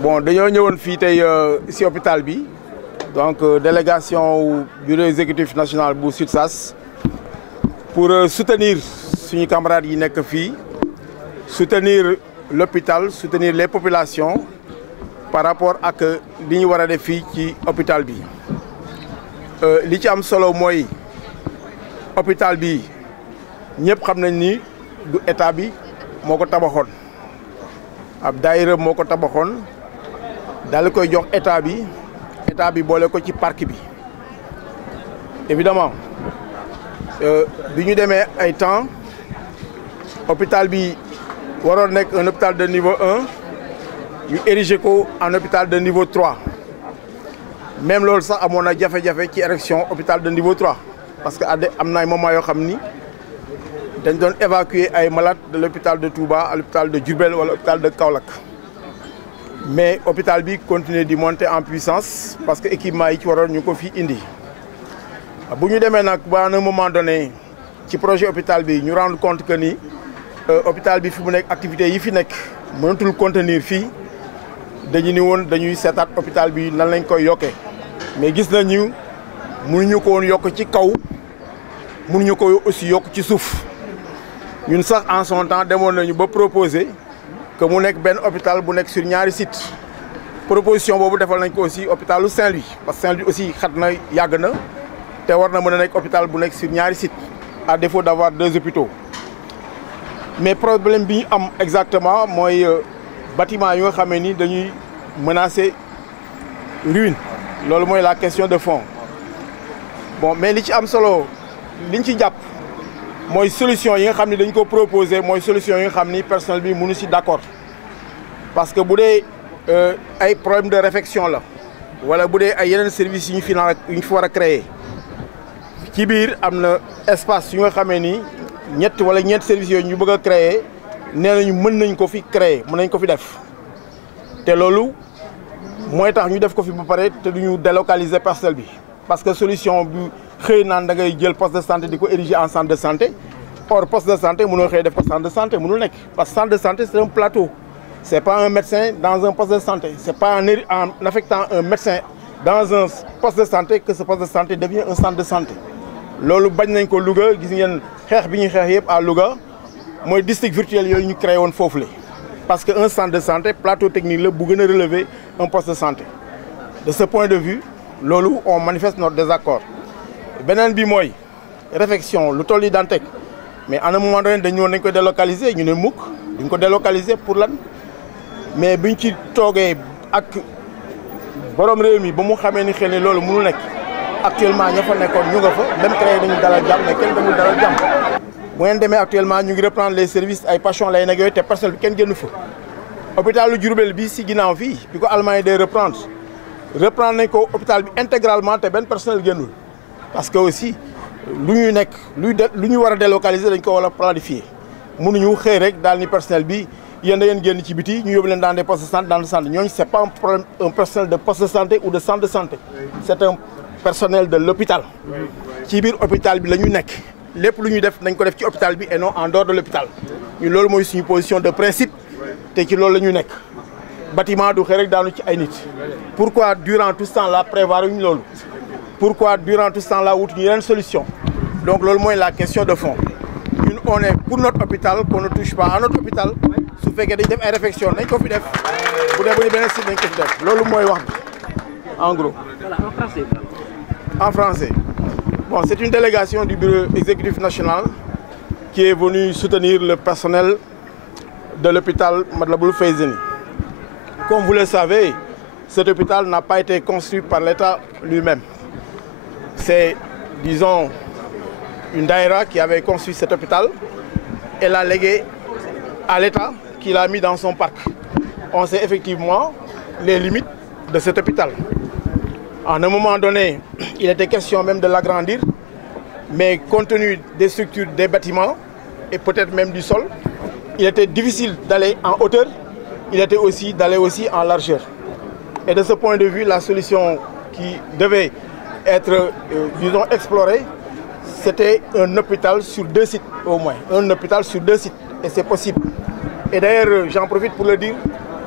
Bon, dañoo ñëwoon fii tey si hôpital bi donc délégation bureau exécutif national bu SUTSAS pour soutenir suñu camarades yi nekk fii soutenir l'hôpital soutenir les populations par rapport ak li ñu war a def fii ci hôpital bi li ci am solo mooy hôpital bi ñëpp xam nañ ni du état bi moo ko tabaxoon ab daayira moo ko tabaxoon daal koy jox état bi boole ko ci parc bi évidemment bi ñu demee ay temps hôpital bi waroon nekk un hôpital de niveau 1 ñu érigé ko en hôpital de niveau 3 même loolu sax amoon na jafe-jafe ci érection hôpital de niveau 3 parce que am na ay moment yoo xam ni dañ doon évacuer ay malades de l'hôpital de Touba à l'hôpital de Diourbel wala hôpital de Kaolack mais hôpital bi continue di monter en puissance parce que équipement yi ci waroon ñu ko fi indi bu ñu demee nag ba à un moment donné ci projet hôpital bi ñu rendre compte que ni hôpital bi fi mu nekk activités yi fi nekk mënatul contenir fii dañu ni woon dañuy seetaat hôpital bi nan lañ koy yokkee mais gis nañu mënuñu ko woon yokk ci kaw mënuñu ko aussi yokk ci suuf ñun sax en son temps demoon nañu ba proposer que mu nekk benn hôpital bu nekk sur ñaari site proposition boobu defal nañ ko aussi hôpitalu Saint-Louis parce que Saint-Louis aussi xat na yàgg na te war na mën a nekk hôpital bu nekk sur ñaari site à défaut d'avoir 2 hôpitaux mais problème bi ñu am exactement mooy bâtiment yi nga xamee ni dañuy menacer ruine loolu mooy la question de fond bon mais li ci am solo liñ ci jàpp mooy solution yi nga xam ne dañ ko proposer mooy solution yi nga xam ni personnel bi mënu si d'accord parce que bu dee ay problème de réfection la wala bu dee ay yeneen services yu ñu fi war a créer ci biir am na espace yu nga xamee ni ñett wala ñeent services yooyu ñu bëgg a créer nee nañu mën nañ ko fi créer mën nañ ko fi def te loolu mooy tax ñu def ko fi ba pare te duñu délocaliser personnel bi parce que solution bi xëy naan da ngay jël poste de santé di ko ériger en centre de santé or poste de santé mënoo xëy def ko centre de santé mënul nekk parce que centre de santé c'est un plateau c'est pas un médecin dans un poste de santé c'est pas en affectant un médecin dans un poste de santé que ce poste de santé devient un centre de santé loolu bañ nañ ko Louga gis ngeen xeex bi ñuy xeex yëpp à Louga mooy district virtuel yooyu ñu créé woon foofu la parce que un centre de santé plateau technique la bu gën a relever un poste de santé de ce point de vue loolu on manifeste notre désaccord beneen bi mooy réfection lu toll yi Dantec mais à un moment donné dañu woon nañ ko délocaliser ñu ne mukk duñ ko délocaliser pour lan mais biñ ci toogee ak borom réew mi ba mu xamee ni xel ni loolu mënul nekk actuellement ña fa nekkoon ñu nga fa même créé nañu dalal jàmm mais kenn demul dalal jàmm bu ngeen demee actuellement ñu ngi reprendre les services ay passion lay nag yooyu te personnel bi kenn génn fa hôpitalu Diourbel bi si ginnaaw fii bi ko Allemagne yi day reprendre nañ ko hôpital bi intégralement te benn personnel génnul parce que aussi lu ñuy nekk lu ñu war a délocaliser dañ ko war a planifier mënuñu xëy rek daal ni personnel bi yéen da ngeen génn ci biti ñu yóbbu leen dans des postes de santé ñooñu c'est pas un problème un personnel de poste de santé ou de centre de santé c'est un personnel de l'hôpital ci biir hôpital bi la ñu nekk lépp lu ñuy def nañ ko def ci hôpital bi et non en dehors de l'hôpital ñu loolu mooy suñu position de principe te ci loolu la ñu nekk bâtiment du xëy rek daanu ci ay nit pourquoi durant tout ce temps-là prévoir ñu loolu pourquoi durant tout ce temps-là wut ñu yeneen solution donc loolu mooy la question de fond ñun on est pour notre hôpital qu'on ne touche pas à notre hôpital su fekkee dañ def ay réflexion nañ ko fi def bu dee bu ñu beneen site nañ ko fi def loolu mooy wax bi en gros. En français. Bon, c'est une délégation du bureau exécutif national qui est venue soutenir le personnel de l'hôpital Matlaboul Fawzeyni. Comme vous le savez, cet hôpital n'a pas été construit par l'État lui-même. C'est, disons, une daïra qui avait construit cet hôpital et l'a légué à l'État qui l'a mis dans son parc. On sait effectivement les limites de cet hôpital. À un moment donné, il était question même de l'agrandir, mais compte tenu des structures des bâtiments et peut-être même du sol, il était difficile d'aller en hauteur, il était aussi d'aller aussi en largeur. Et de ce point de vue, la solution qui devait être, disons, explorée, c'était un hôpital sur 2 sites au moins. Un hôpital sur 2 sites, et c'est possible. Et d'ailleurs, j'en profite pour le dire,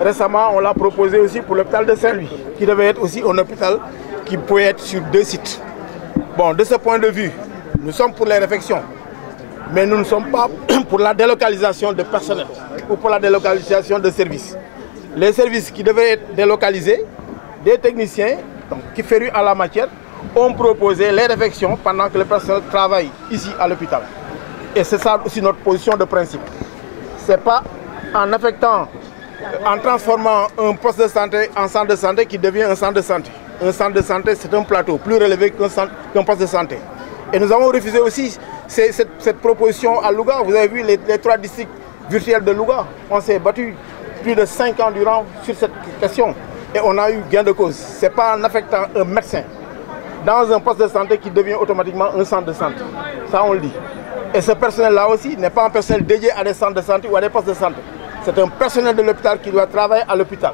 récemment, on l'a proposé aussi pour l'hôpital de Saint-Louis, qui devait être aussi un hôpital qui pouvait être sur 2 sites. Bon, de ce point de vue, nous sommes pour les réfections, mais nous ne sommes pas pour la délocalisation de personnel ou pour la délocalisation de services. Les services qui devaient être délocalisés, des techniciens donc, qui férus à la matière, ont proposé les réfections pendant que le personnel travaille ici à l'hôpital. Et c'est ça aussi notre position de principe. Ce n'est pas en affectant, en transformant un poste de santé en centre de santé qui devient un centre de santé. Un centre de santé, c'est un plateau plus relevé qu'un poste de santé. Et nous avons refusé aussi cette proposition à Louga. Vous avez vu les 3 districts virtuels de Louga. On s'est battu plus de 5 ans durant sur cette question. Et on a eu gain de cause. Ce n'est pas en affectant un médecin dans un poste de santé qui devient automatiquement un centre de santé. Ça, on le dit. Et ce personnel-là aussi n'est pas un personnel dédié à des centres de santé ou à des postes de santé. C'est un personnel de l'hôpital qui doit travailler à l'hôpital.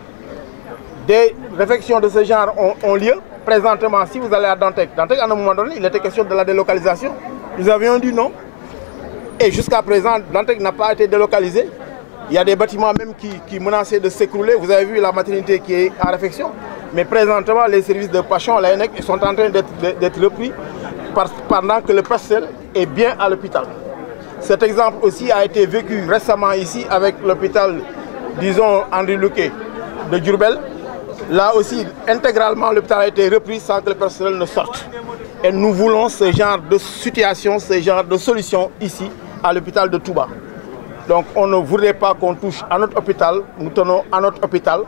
Des réflexions de ce genre ont lieu. Présentement, si vous allez à Dantec, à un moment donné, il était question de la délocalisation. Nous avions dit non. Et jusqu'à présent, Dantec n'a pas été délocalisé. Il y a des bâtiments même qui menaçaient de s'écrouler. Vous avez vu la maternité qui est en réflexion. Mais présentement, les services de Pachon, la ENEC, sont en train d'être repris pendant que le personnel est bien à l'hôpital. Cet exemple aussi a été vécu récemment ici avec l'hôpital, disons, André Luquet de Diourbel. Là aussi, intégralement, l'hôpital a été repris sans que le personnel ne sorte. Et nous voulons ce genre de situation, ce genre de solution ici, à l'hôpital de Touba. Donc on ne voudrait pas qu'on touche à notre hôpital, nous tenons à notre hôpital,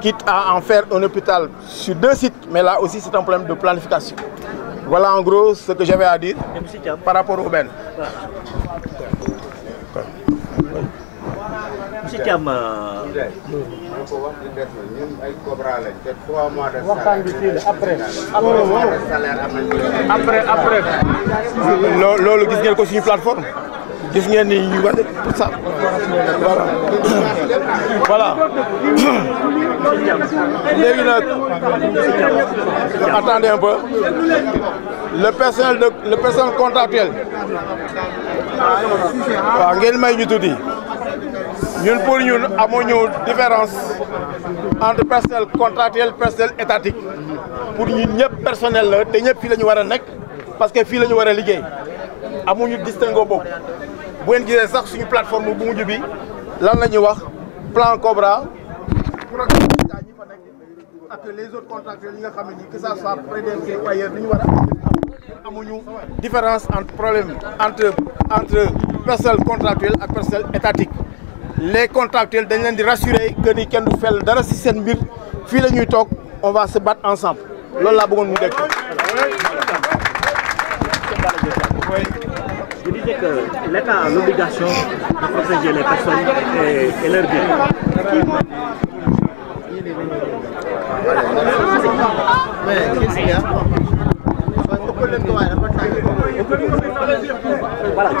quitte à en faire un hôpital sur 2 sites, mais là aussi c'est un problème de planification. Voilà en gros ce que j'avais à dire par rapport au Ben. Monsieur Thiam, après loolu gis ngeen ko suñu plateforme gis ngeen ni ñu wax tout ça voilà léegi nag attendez un peu le personnel contractuel waaw ngeen may ñu tuuti ñun pour ñun amuñu différence entre personnel contractuel et personnel étatique pour ñun ñëpp personnel la te ñëpp fii la ñu war a nekk parce que fii la ñu war a liggéey amuñu distinguo boobu bu ngeen gisee sax suñu plateforme bu mujj bi lan la ñuy wax plan Cobra pour ñi fa nekk ak les autres contractuels yi nga xam ne nii que ça soit prédéterminé ou ailleurs li ñu war a amuñu différence entre personnel contractuel ak personnel étatique. Les contractuels dañ leen di rassurer que ni kenn du fel dara ci seen mbir fii la ñuy toog on va se battre ensemble loolu laa bëggoon mu dégg. Je disais que l'État a l'obligation de protéger les personnes et leurs biens. Voilà, je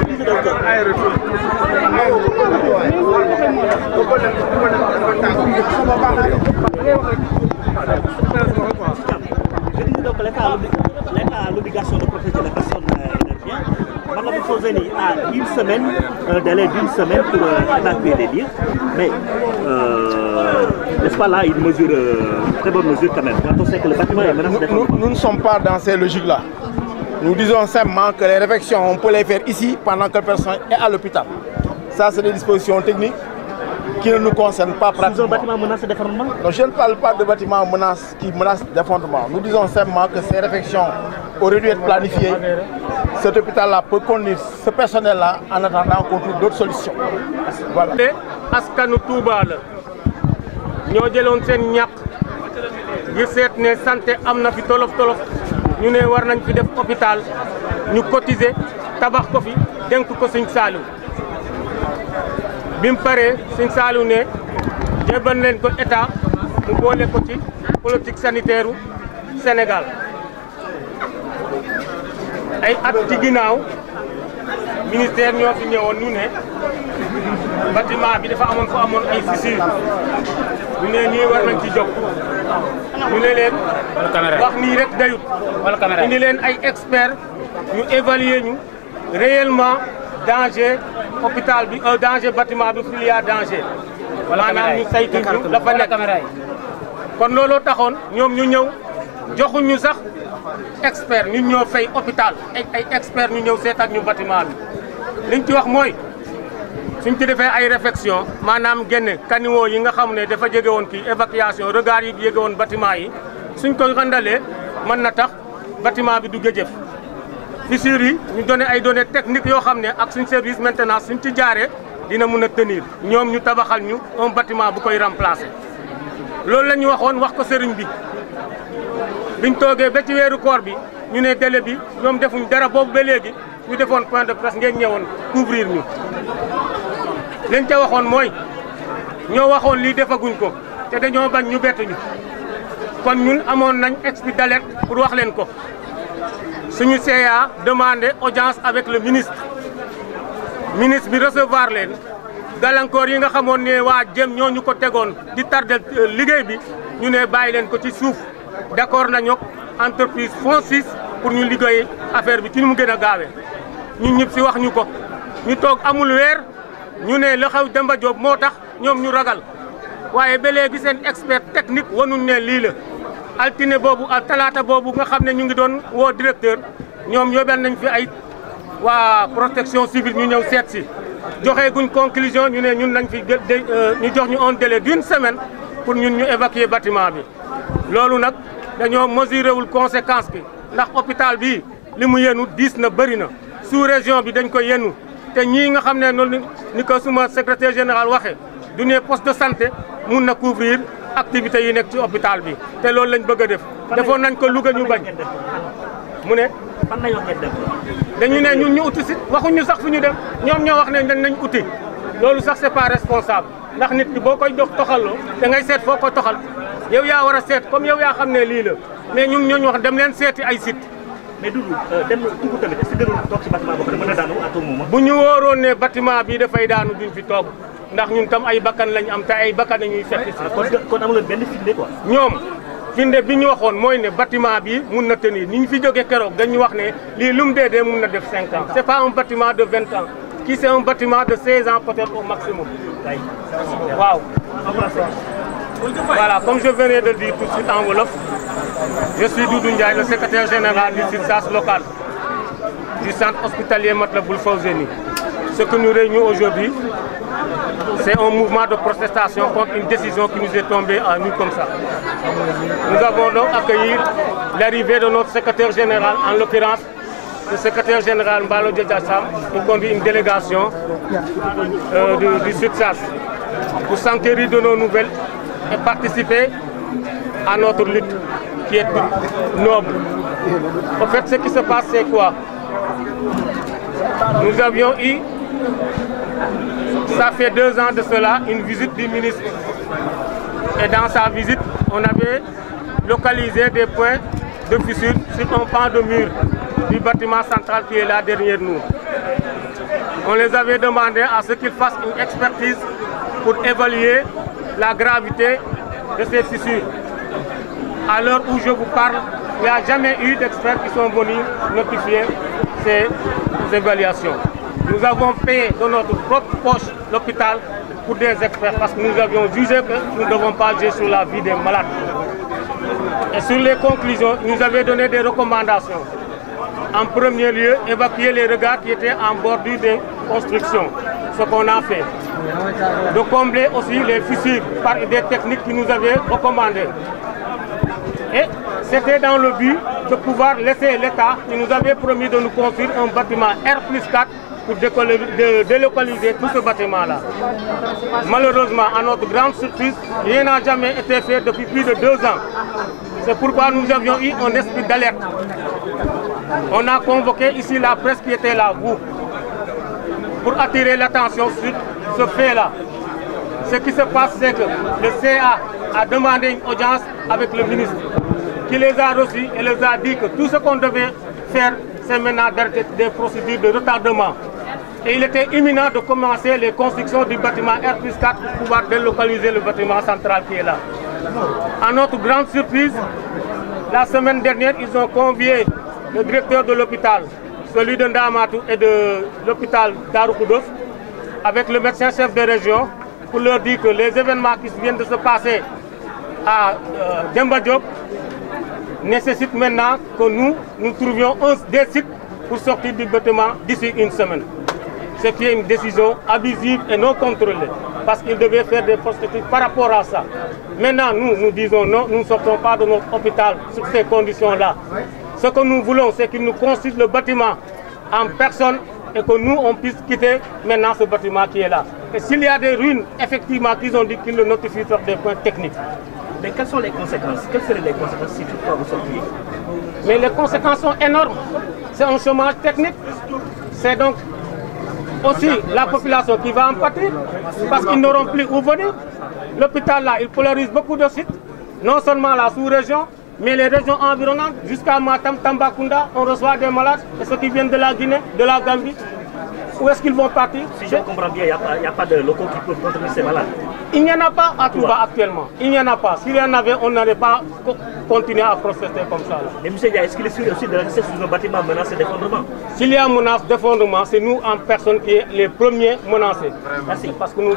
disais donc l'État a l'obligation de protéger les personnes et leurs biens. Madame Foseni a une semaine, un délai d'une semaine pour évacuer les lieux, mais n'est-ce pas là une mesure, très bonne mesure quand même, quand on sait que le bâtiment est menacé d'effondrement. Nous ne sommes pas dans ces logiques-là. Nous disons simplement que les réfections, on peut les faire ici pendant que personne est à l'hôpital. Ça, c'est des dispositions techniques qui ne nous concernent pas pratiquement. Un bâtiment menacé d'effondrement? Non, je ne parle pas de bâtiment qui menace d'effondrement. Nous disons simplement que ces réfections auraient dû être planifiées. Cet hôpital-là peut conduire ce personnel-là en attendant qu'on trouve d'autres solutions. Voilà. Askanu Touba la ñoo jëloon seen ñàkk ngir seet ne santé am na fi tolof ñu ne war nañ fi def hôpital ñu cotiser tabax ko fi dénk ko Sëñ Saaliw bi mu paree Sëñ Saaliw ne jébal leen ko état mu boole ko ci politique sanitaire u Sénégal ay at ci ginnaaw ministère ñoo fi ñëwoon ñu ne bâtiment bi dafa amoon ay fissure ñu ne nii war nañ ci jóg ñu ne leen wax nii rek dayut indi leen ay experts ñu évaluer ñu réellement danger hôpital bi danger bâtiment bi s'il y a danger maanaam ñu saytu ñu la fa nekk kon looloo taxoon ñoom ñu ñëw joxuñu sax expert ñun ñoo fay hôpital ay expert ñu ñëw seet ak ñu bâtiment bi liñ ci wax mooy suñ ci defee ay réflexion maanaam génne caniveau yi nga xam ne dafa jege woon kii évacuation regard yi jege woon bâtiment yi suñ ko randalee mën na tax bâtiment bi du gëjëf fissures yi ñu donné ay données techniques yoo xam ne ak suñ service maintenance suñ ci jaaree dina mun a tenir ñoom ñu tabaxal ñu un bâtiment bu koy remplacer. loolu la ñu waxoon wax ko sëriñ bi biñ toogee ba ci weeru koor bi ñu ne délai bi ñoom defuñ dara boobu ba léegi ñu defoon point de presse ngeen ñëwoon couvrir ñu. liñ ca waxoon mooy ñoo waxoon lii defaguñ ko te dañoo bañ ñu bett ñu kon ñun amoon nañ esprit d'alerte pour wax leen ko suñu CA demandé audience avec le ministre bi recevoir leen gàllankoor yi nga xamoon ne waa jëm ñoo ñu ko tegoon di tardel liggéey bi ñu ne bàyyi leen ko ci suuf d'accord nañu entreprise FONSIS pour ñu liggéey affaire bi ci nu mu gën a gaawee ñun ñëpp si wax ñu ko ñu toog amul weer ñu ne la xew Demba Diop moo tax ñoom ñu ragal waaye ba léegi seen expert technique wanuñ ne lii la altine boobu ak talaata boobu nga xam ne ñu ngi doon woo directeur ñoom yóbbal nañ fi ay waa protection civile ñu ñëw seet si joxe guñ conclusion ñu ne ñun nañ fi ñu jox ñu un délai d'une semaine pour ñun ñu évacuer bâtiment bi loolu nag dañoo mesuré wul conséquence bi ndax hôpital bi li mu yenu diis na bëri na sous région bi dañ ko yenu te ñii nga xam ne noonu ni ko suma secrétaire général waxee du ne poste de santé mun na couvrir activités yi nekk ci hôpital bi te loolu lañ bëgg a def defoon nañ ko Louga ñu bañ mu ne fan la ñu wax ngeen def dañu ne ñun ñu uti si waxuñu sax fu ñu dem ñoom ñoo wax ne dañ nañ uti loolu sax c'est pas responsable ndax nit ki boo koy jox toxaloo da ngay seet foo ko toxal yow yaa war a seet comme yow yaa xam ne lii la mais ñun ñooñu wax dem leen seeti ay site mais Doudou dem dugg tamit est-ce que gënul toog ci bâtiment boo xam ne mën na daanu à tout moment. bu ñu wóoroon ne bâtiment bi dafay daanu duñ fi toog ndax ñun tam ay bakkan lañ am te ay bakkan la ñuy fekk si. kon amul benn firnde quoi. ñoom firnde bi ñu waxoon mooy ne bâtiment bi mun na tenir ni ñu fi jógee keroog dañu wax ne lii lu mu dee mun na def 5 ans. c'est pas un bâtiment de 20 ans kii c'est un bâtiment de 16 ans peut-être au maximum. waaw. Voilà, comme je venais de le dire tout de suite en wolof, je suis Doudou Ndiaye, le secrétaire général du SUTSAS local du centre hospitalier Matlaboul Fawzeyni. Ce que nous réunissons aujourd'hui, c'est un mouvement de protestation contre une décision qui nous est tombée à nous comme ça. Nous avons donc accueilli l'arrivée de notre secrétaire général, en l'occurrence le secrétaire général Mbalo Djedjassam, qui conduit une délégation du SUTSAS pour s'enquérir de nos nouvelles et participer à notre lutte qui est noble. En fait, ce qui se passe, c'est quoi? Nous avions eu, ça fait 2 ans de cela, une visite du ministre. Et dans sa visite, on avait localisé des points de fissure sur un pan de mur du bâtiment central qui est là derrière nous. On les avait demandé à ce qu'ils fassent une expertise pour évaluer la gravité de ces fissures. À l'heure où je vous parle, il n'y a jamais eu d'experts qui sont venus notifier ces évaluations. Nous avons payé de notre propre poche l'hôpital pour des experts parce que nous avions jugé que nous ne devons pas jouer sur la vie des malades. Et sur les conclusions, nous avaient donné des recommandations. En premier lieu, évacuer les regards qui étaient en bordure des constructions, ce qu'on a fait. De combler aussi les fissures par des techniques qui nous avaient recommandées. Et c'était dans le but de pouvoir laisser l'État qui nous avait promis de nous construire un bâtiment R+4 pour délocaliser tout ce bâtiment-là. Malheureusement, à notre grande surprise, rien n'a jamais été fait depuis plus de 2 ans. C'est pourquoi nous avions eu un esprit d'alerte. On a convoqué ici la presse qui était là, vous, pour attirer l'attention sur ce fait-là. Ce qui se passe, c'est que le CA a demandé une audience avec le ministre, qui les a reçus et les a dit que tout ce qu'on devait faire, c'est maintenant d'arrêter des procédures de retardement. Et il était imminent de commencer les constructions du bâtiment R+4 pour pouvoir délocaliser le bâtiment central qui est là. À notre grande surprise, la semaine dernière, ils ont convié le directeur de l'hôpital, celui de Ndamatou et de l'hôpital d'Aroukoudos, avec le médecin chef de région pour leur dire que les événements qui viennent de se passer à Demba Diop nécessitent maintenant que nous trouvions des sites pour sortir du bâtiment d'ici une semaine. Ce qui est une décision abusive et non contrôlée, parce qu'ils devaient faire des prospectives par rapport à ça. Maintenant, nous disons non, nous ne sortons pas de notre hôpital sur ces conditions-là. Ce que nous voulons, c'est qu'ils nous construisent le bâtiment en personne et que nous, on puisse quitter maintenant ce bâtiment qui est là. Et s'il y a des ruines, effectivement, qu'ils ont dit qu'ils le notifient sur des points techniques. Mais quelles sont les conséquences? Quelles seraient les conséquences si toutefois vous sortiez? Mais les conséquences sont énormes. C'est un chômage technique. C'est donc aussi la population qui va en pâtir parce qu'ils n'auront plus où venir. L'hôpital là, il polarise beaucoup de sites, non seulement la sous-région, mais les régions environnantes, jusqu'à Matam, Tambacounda, on reçoit des malades, et ceux qui viennent de la Guinée, de la Gambie. Où est-ce qu'ils vont partir? Si je comprends bien, il n'y a pas de locaux qui peuvent contenir ces malades. Il n'y en a pas à Touba actuellement. Il n'y en a pas. S'il y en avait, on n'allait pas continuer à procéder comme ça. Là. Mais M. Dia, est-ce qu'il est sûr aussi de rester sur un bâtiment menacé d'effondrement? S'il y a menace d'effondrement, c'est nous en personne qui est les premiers menacés. Merci. Parce que nous...